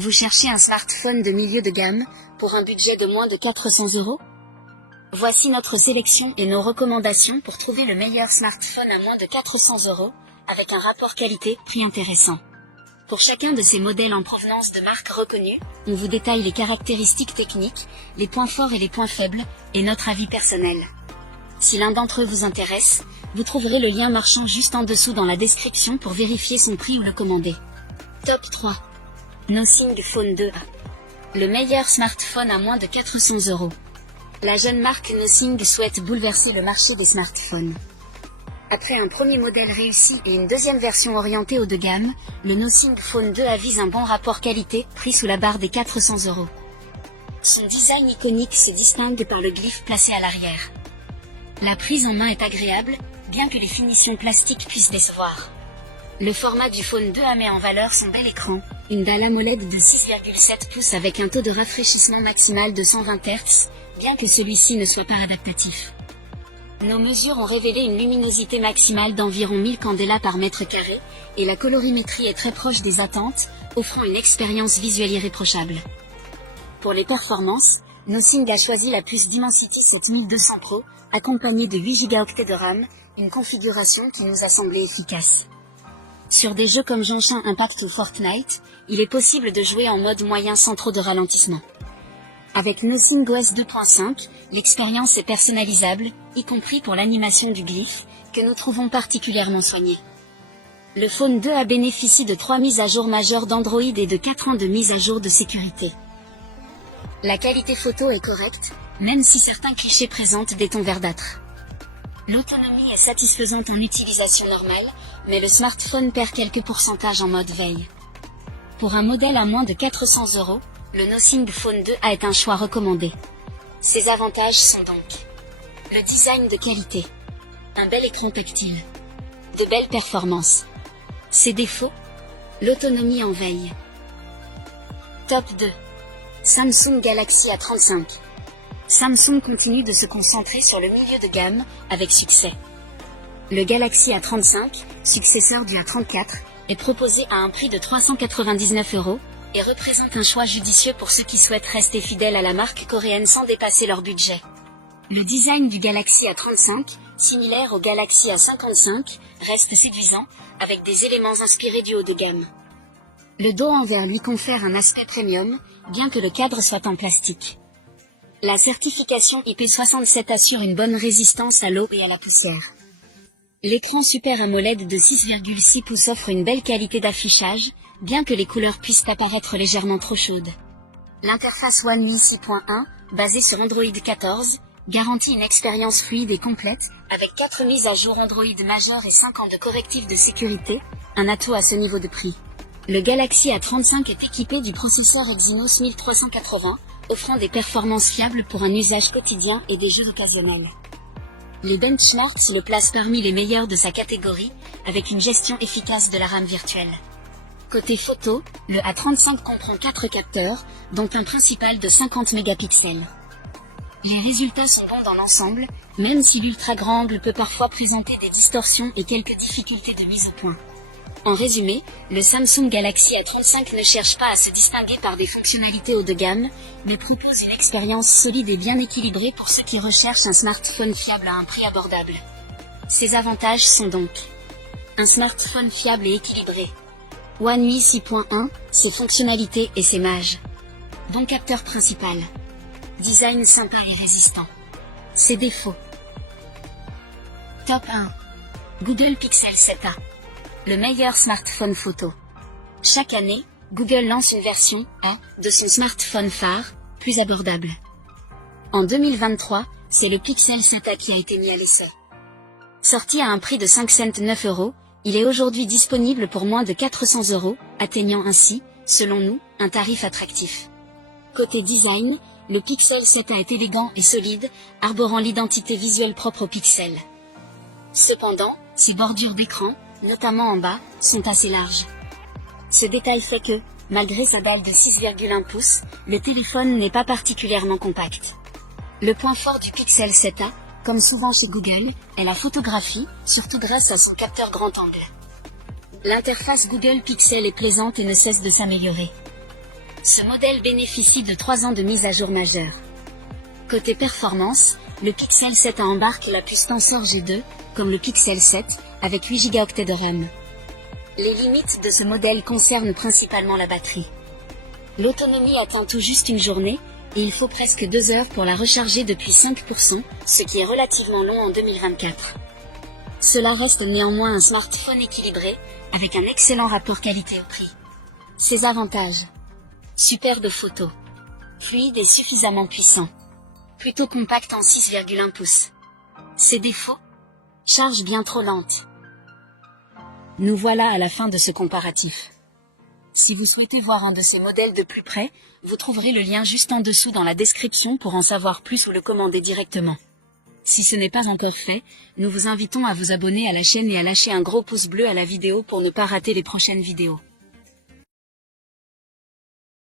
Vous cherchez un smartphone de milieu de gamme, pour un budget de moins de 400 €? Voici notre sélection et nos recommandations pour trouver le meilleur smartphone à moins de 400 €, avec un rapport qualité-prix intéressant. Pour chacun de ces modèles en provenance de marques reconnues, on vous détaille les caractéristiques techniques, les points forts et les points faibles, et notre avis personnel. Si l'un d'entre eux vous intéresse, vous trouverez le lien marchand juste en dessous dans la description pour vérifier son prix ou le commander. Top 3. Nothing Phone 2a. Le meilleur smartphone à moins de 400 €. La jeune marque Nothing souhaite bouleverser le marché des smartphones. Après un premier modèle réussi et une deuxième version orientée haut de gamme, le Nothing Phone 2a vise un bon rapport qualité-prix sous la barre des 400 €. Son design iconique se distingue par le glyphe placé à l'arrière. La prise en main est agréable, bien que les finitions plastiques puissent décevoir. Le format du Phone 2a met en valeur son bel écran, une dalle AMOLED de 6,7 pouces avec un taux de rafraîchissement maximal de 120 Hz, bien que celui-ci ne soit pas adaptatif. Nos mesures ont révélé une luminosité maximale d'environ 1000 candela par mètre carré, et la colorimétrie est très proche des attentes, offrant une expérience visuelle irréprochable. Pour les performances, Nothing a choisi la puce Dimensity 7200 Pro, accompagnée de 8 Go de RAM, une configuration qui nous a semblé efficace. Sur des jeux comme Genshin Impact ou Fortnite, il est possible de jouer en mode moyen sans trop de ralentissement. Avec Nothing OS 2.5, l'expérience est personnalisable, y compris pour l'animation du glyphe, que nous trouvons particulièrement soignée. Le Phone 2a bénéficie de 3 mises à jour majeures d'Android et de 4 ans de mise à jour de sécurité. La qualité photo est correcte, même si certains clichés présentent des tons verdâtres. L'autonomie est satisfaisante en utilisation normale, mais le smartphone perd quelques pourcentages en mode veille. Pour un modèle à moins de 400 €, le Nothing Phone 2a est un choix recommandé. Ses avantages sont donc le design de qualité, un bel écran tactile, de belles performances. Ses défauts, l'autonomie en veille. Top 2. Samsung Galaxy A35. Samsung continue de se concentrer sur le milieu de gamme, avec succès. Le Galaxy A35, successeur du A34, est proposé à un prix de 399 € et représente un choix judicieux pour ceux qui souhaitent rester fidèles à la marque coréenne sans dépasser leur budget. Le design du Galaxy A35, similaire au Galaxy A55, reste séduisant, avec des éléments inspirés du haut de gamme. Le dos en verre lui confère un aspect premium, bien que le cadre soit en plastique. La certification IP67 assure une bonne résistance à l'eau et à la poussière. L'écran Super AMOLED de 6,6 pouces offre une belle qualité d'affichage, bien que les couleurs puissent apparaître légèrement trop chaudes. L'interface One UI 6.1, basée sur Android 14, garantit une expérience fluide et complète, avec 4 mises à jour Android majeures et 5 ans de correctifs de sécurité, un atout à ce niveau de prix. Le Galaxy A35 est équipé du processeur Exynos 1380, offrant des performances fiables pour un usage quotidien et des jeux occasionnels. Les benchmarks le placent parmi les meilleurs de sa catégorie, avec une gestion efficace de la RAM virtuelle. Côté photo, le A35 comprend 4 capteurs, dont un principal de 50 mégapixels. Les résultats sont bons dans l'ensemble, même si l'ultra grand angle peut parfois présenter des distorsions et quelques difficultés de mise au point. En résumé, le Samsung Galaxy A35 ne cherche pas à se distinguer par des fonctionnalités haut de gamme, mais propose une expérience solide et bien équilibrée pour ceux qui recherchent un smartphone fiable à un prix abordable. Ses avantages sont donc un smartphone fiable et équilibré. One UI 6.1, ses fonctionnalités et ses mages. Bon capteur principal. Design sympa et résistant. Ses défauts. Top 1. Google Pixel 7a. Le meilleur smartphone photo. Chaque année, Google lance une version A de son smartphone phare, plus abordable. En 2023, c'est le Pixel 7a qui a été mis à l'essai. Sorti à un prix de 509 €, il est aujourd'hui disponible pour moins de 400 €, atteignant ainsi, selon nous, un tarif attractif. Côté design, le Pixel 7a est élégant et solide, arborant l'identité visuelle propre au Pixel. Cependant, ses bordures d'écran, notamment en bas, sont assez larges. Ce détail fait que, malgré sa dalle de 6,1 pouces, le téléphone n'est pas particulièrement compact. Le point fort du Pixel 7a, comme souvent chez Google, est la photographie, surtout grâce à son capteur grand angle. L'interface Google Pixel est plaisante et ne cesse de s'améliorer. Ce modèle bénéficie de 3 ans de mise à jour majeure. Côté performance, le Pixel 7 embarque la puce Tensor G2, comme le Pixel 7, avec 8 Go de RAM. Les limites de ce modèle concernent principalement la batterie. L'autonomie atteint tout juste une journée, et il faut presque 2 heures pour la recharger depuis 5%, ce qui est relativement long en 2024. Cela reste néanmoins un smartphone équilibré, avec un excellent rapport qualité-prix. Ses avantages: superbe photo, fluide et suffisamment puissant, plutôt compact en 6,1 pouces. Ses défauts: charge bien trop lente. Nous voilà à la fin de ce comparatif. Si vous souhaitez voir un de ces modèles de plus près, vous trouverez le lien juste en dessous dans la description pour en savoir plus ou le commander directement. Si ce n'est pas encore fait, nous vous invitons à vous abonner à la chaîne et à lâcher un gros pouce bleu à la vidéo pour ne pas rater les prochaines vidéos.